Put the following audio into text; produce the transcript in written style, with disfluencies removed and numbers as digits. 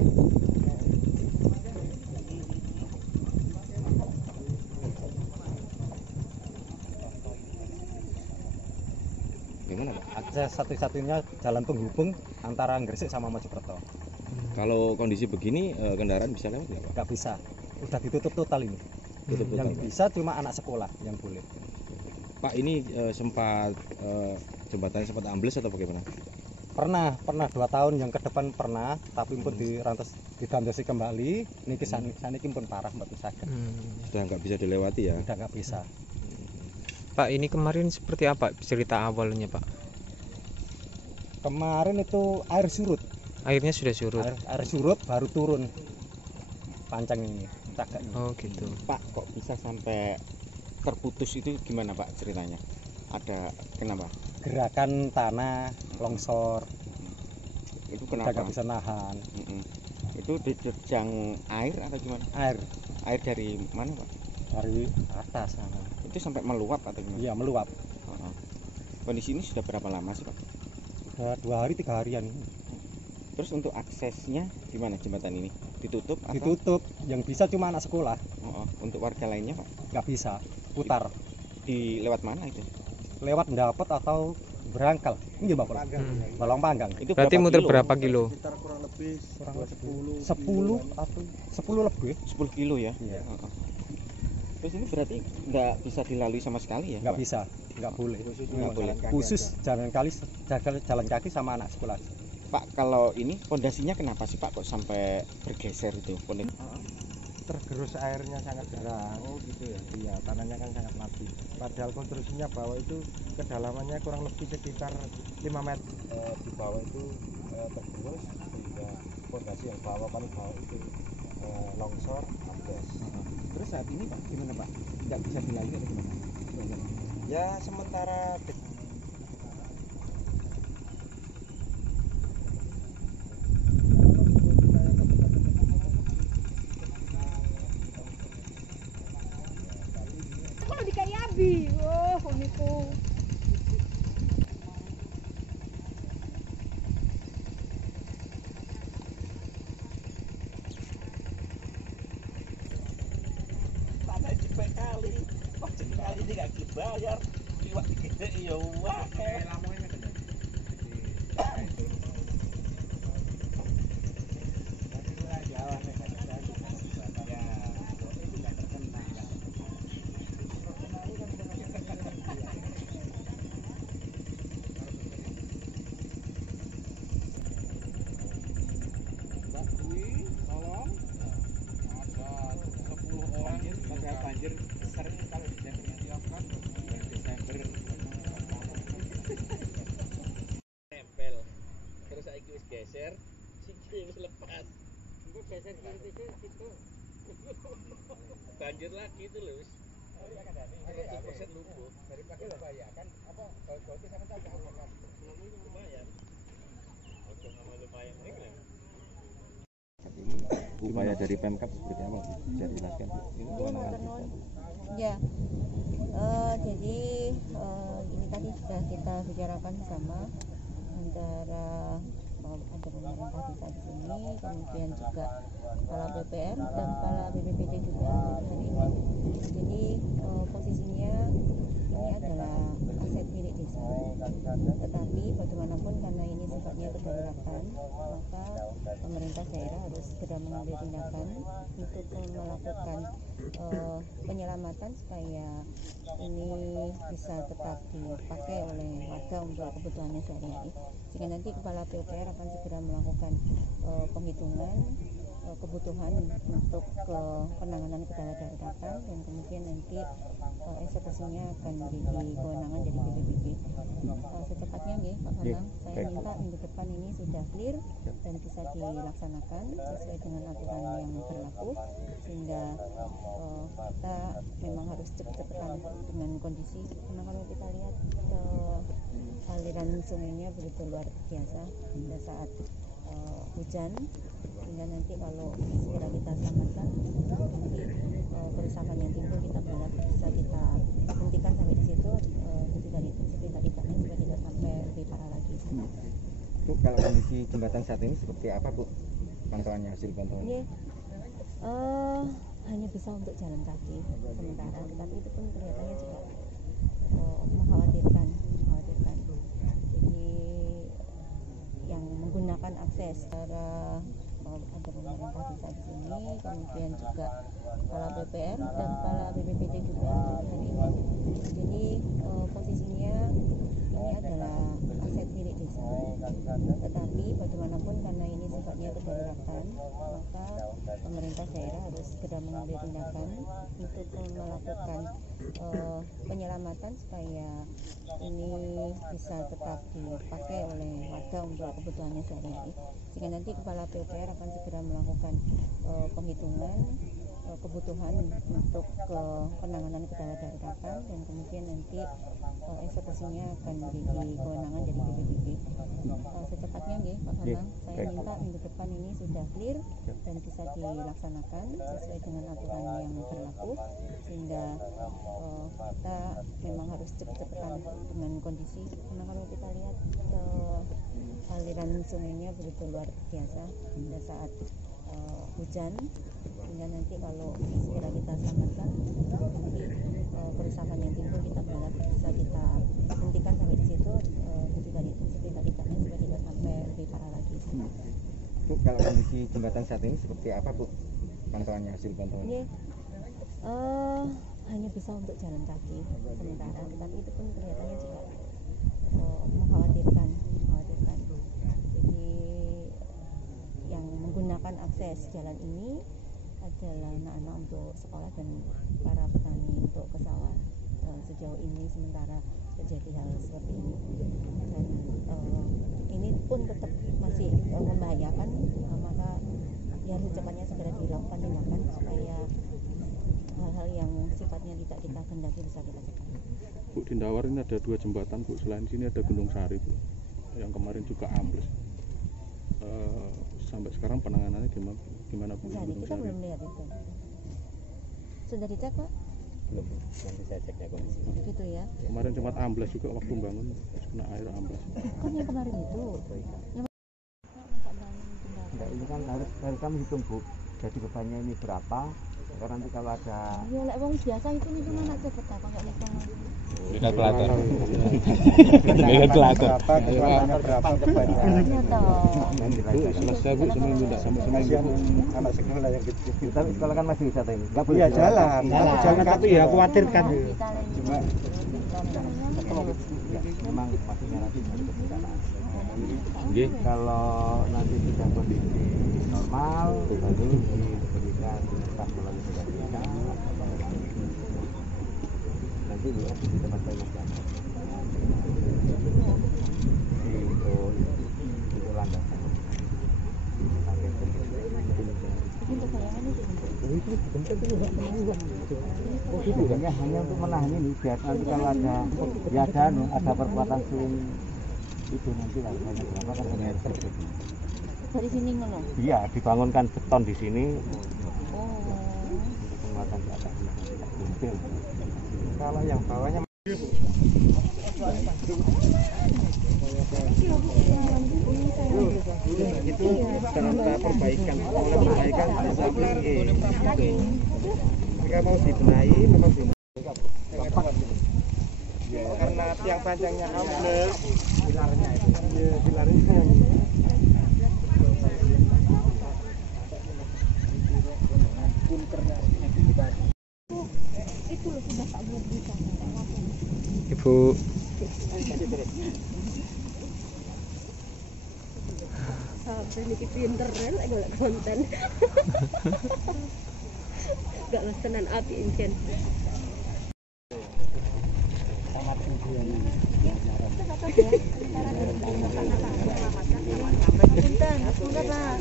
Gimana Pak? Akses satu-satunya jalan penghubung antara Gresik sama Mojokerto. Kalau kondisi begini kendaraan bisa lewat nggak Pak? Nggak bisa, udah ditutup total ini. Tutup Yang total. bisa cuma anak sekolah yang boleh. Pak, ini sempat jembatannya sempat ambles atau bagaimana? Pernah 2 tahun yang ke depan pernah, tapi pun didandosi kembali. Niki saniki pun parah mbak sakit. Sudah nggak bisa dilewati ya? Udah nggak bisa. Pak, ini kemarin seperti apa cerita awalnya Pak? Kemarin itu air surut. Airnya sudah surut. Air surut baru turun pancang ini. Cagaknya. Oh gitu. Pak, kok bisa sampai terputus itu gimana Pak ceritanya? Ada kenapa? Gerakan tanah longsor. Itu Udah kenapa? nggak bisa nahan. Itu diterjang air atau gimana? Air dari mana Pak? Dari atas sana. Itu sampai meluap atau gimana? Iya meluap. Kondisi ini sudah berapa lama sih Pak? Udah 2 hari 3 harian. Terus untuk aksesnya gimana jembatan ini? Ditutup atau? Ditutup. Yang bisa cuma anak sekolah. Untuk warga lainnya Pak? Nggak bisa. Putar. Di lewat mana itu? Lewat Ndapot atau Berangkal. Ini Bapak. Balong Panggang. Itu Berarti berapa muter kilo? berapa kilo? Sekitar kurang lebih 10 atau 10 lebih. 10 kilo ya? Iya. Terus ini berarti nggak bisa dilalui sama sekali ya? Nggak Pak? bisa, nggak boleh. Nggak boleh. Khusus jalan kaki sama anak sekolah. Pak, kalau ini pondasinya kenapa sih Pak kok sampai bergeser itu? tergerus airnya sangat deras. Oh gitu ya. Iya, tanahnya kan sangat lapis. Padahal konstruksinya bawah itu kedalamannya kurang lebih sekitar 5 meter. Di bawah itu tergerus sehingga fondasi yang paling bawah itu longsor ambles. Terus saat ini Pak gimana Pak? Nggak bisa dilalui atau gimana? Ya sementara Kalau dikai abi, oh niku. Tanah cepet kali, wah cepet kali ini gak dibayar, iwak gede ya wah. Banjir besarnya kalau Desember disiapkan bulan Desember nempel terus saiki wis geser sikile wis lepas engko geser kiri situ banjir lagi itu lho wis persen lumpuh dari pagi lho Pak ya kan apa kalau sama tak lumayan oke lumayan ini Upaya dari Pemkab seperti apa bisa dijelaskan? Ini kewenangan kita. Ya, jadi ini tadi sudah kita bicarakan bersama antara ada pemerintah desa di sini, kemudian juga kepala BPM dan kepala BPBD juga hari ini. Jadi posisinya ini adalah aset milik desa. Tetapi bagaimanapun karena ini sifatnya kedaruratan, maka pemerintah daerah harus segera mengambil tindakan untuk melakukan penyelamatan supaya ini bisa tetap dipakai oleh warga untuk kebutuhannya sehari-hari. Sehingga nanti kepala PUPR akan segera melakukan penghitungan kebutuhan untuk penanganan kedaruratan dan kemudian nanti eksekusinya akan menjadi kewenangan dari BPBD. Secepatnya nih Pak Bambang, saya minta minggu depan ini sudah clear dan bisa dilaksanakan sesuai dengan aturan yang berlaku, sehingga kita memang harus cepat-cepatan dengan kondisi, karena kalau kita lihat aliran sungainya begitu luar biasa pada saat hujan, sehingga nanti kalau segera kita selamatkan nanti kerusakan yang timbul kita berharap bisa kita hentikan sampai di situ, seperti tadi supaya tidak sampai lebih parah lagi. Bu, kalau kondisi jembatan saat ini seperti apa Bu? pantauannya, hasil pantauan? Ini hanya bisa untuk jalan kaki sementara, tetapi itu pun kelihatannya juga mengkhawatirkan. Jadi yang menggunakan akses ada pemerintah desa di sini, kemudian juga kepala BPM dan kepala BPBD juga hari ini. Jadi posisinya ini adalah aset milik desa. Tetapi bagaimanapun karena ini sifatnya kedaruratan, maka pemerintah daerah harus segera mengambil tindakan untuk melakukan penyelamatan supaya ini bisa tetap dipakai oleh warga untuk kebutuhannya sehari-hari. Sehingga nanti kepala PUPR akan segera melakukan penghitungan kebutuhan untuk penanganan kedaruratan dan kemudian nanti eksekusinya akan menjadi kewenangan dari BPBD. Secepatnya nggih Pak Bambang, saya minta minggu depan ini sudah clear dan bisa dilaksanakan sesuai dengan aturan yang berlaku, sehingga kita memang harus cepat-cepatan dengan kondisi, karena kalau kita lihat aliran sungainya begitu luar biasa pada saat hujan, sehingga nanti kalau segera kita selamatkan, nanti kerusakan yang timbul kita berharap bisa kita hentikan sampai di situ, setidak-tidaknya supaya tidak sampai lebih parah lagi. Bu, kalau kondisi jembatan saat ini seperti apa Bu? Pantauannya, hasil pantauan? Ini hanya bisa untuk jalan kaki sementara, tetapi itu pun kelihatannya juga mengkhawatirkan. Jadi yang menggunakan akses jalan ini adalah anak-anak untuk sekolah dan para petani untuk ke sawah. Sejauh ini sementara terjadi hal seperti ini, dan ini pun tetap masih membahayakan, maka ya secepatnya segera dilakukan tindakan supaya hal-hal yang sifatnya tidak kita kendaki bisa kita cegah. Bu, di Ndawar ini ada 2 jembatan Bu, selain sini ada Gunung Sari Bu, yang kemarin juga ambles. Sampai sekarang penanganannya gimana Bu? Jadi kita belum lihat itu. Sudah dicek Pak? Belum, nanti saya cek ya kondisi. Gitu ya. Kemarin sempat ambles juga waktu bangun, kena air ambles. Kan yang kemarin itu. Enggak, ini kan harus kami hitung Bu. Jadi bebannya ini berapa? Karena nanti kalau ada ya lek wong biasa itu mana cepet apa enggak hitung. Kalkulator. Kalkulator berapa bebannya? Iya toh. Selesai Bu, seminggu enggak sampai seminggu. Anak sekolah yang kecil. tapi sekolah kan masih wisata ini. Enggak boleh Iya jalan tapi ya khawatirkan. Cuma memang maksudnya nanti harus kebijakan. Nggih. Kalau nanti sudah kondisi normal, baru diberikan transportasi sudah bisa. Nanti di tempat saya masyarakat. Itu landasan. Hanya untuk menahan ini biar nanti kalau ada perbuatan swing itu nanti harganya berapa kan hanya terjadi. Dari sini ngono. Iya, dibangunkan beton di sini Oh. untuk penguatan di atas tidak Kalau yang bawahnya itu dalam tahap perbaikan. Jika mau dibenahi memang karena tiang panjangnya ambles, pilarnya itu. Iya, pilarnya. Itu loh sudah tak buat bisa. Ibu. Sampai niki pinter kan golek konten. Gak lesenan api incen. Punten, semoga Pak.